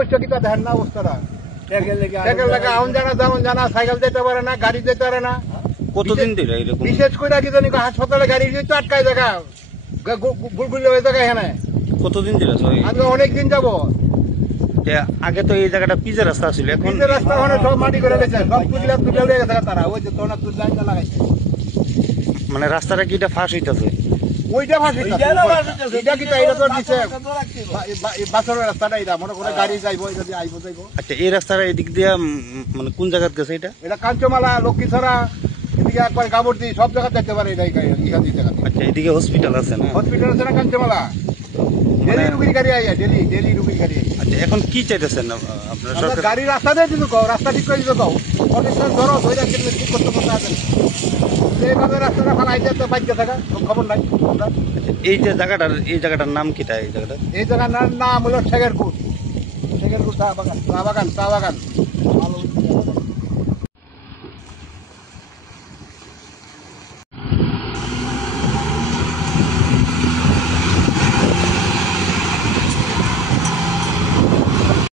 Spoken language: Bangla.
সমস্যা কি তা দেখেন না অবস্থাটা আউন জানা যেমন জানা সাইকেল যেতে পারে না গাড়ি যেতে পারে না কতদিন ধরে এরকম বিশেষ করে কি জানি হাসপাতালে গাড়ি তো আটকায় জায়গা গুলগুলি হয়ে জায়গা এখানে কতদিন ধরে আজকে অনেকদিন যাবো আগে তো এই জায়গাটা পিচের রাস্তা ছিল এখন রাস্তা ওখানে সব মাটি করে গেছে সব তুলে তুলে উড়ে গেছে তারা ওই যে তোনা তুল লাইনটা লাগাইছে মানে রাস্তাটা কি এটা ফাঁস হইতাছে ওইটা ভাসি এটা কি এটা তো দিছে বাসের রাস্তাটা এটা মনে করে গাড়ি যাইবো এটা দিয়ে আইবো যাইবো আচ্ছা এই রাস্তাটা এদিক দিয়ে মানে কোন জায়গায় গেছে এটা কাঞ্চমালা লক্ষ্মীছড়া এদিকে একবার গাবর্দি সব জায়গা যেতে পারে এটা এখান থেকে আচ্ছা এদিকে হসপিটাল আছে না হসপিটাল আছে না কাঞ্চমালা ডেলি রুগীর গাড়ি আইয়া ডেলি রুগীর গাড়ি। আচ্ছা এখন কি চাইতেছেন আপনার সরকার? গাড়ি রাস্তা দিয়ে দিতে কও, রাস্তা ঠিক করে দিতে কও, কন্ডিশন ধরো ধরে কেমনে ঠিক করতে করতে আসেন এইভাবে রাস্তাটা ফালাইতে তো বাইকে থাকা খবর নাই আমরা। এই যে জায়গাটার নাম কিটা? এই জায়গাটার নাম হলো ঠেগেরকুট চা বাগান।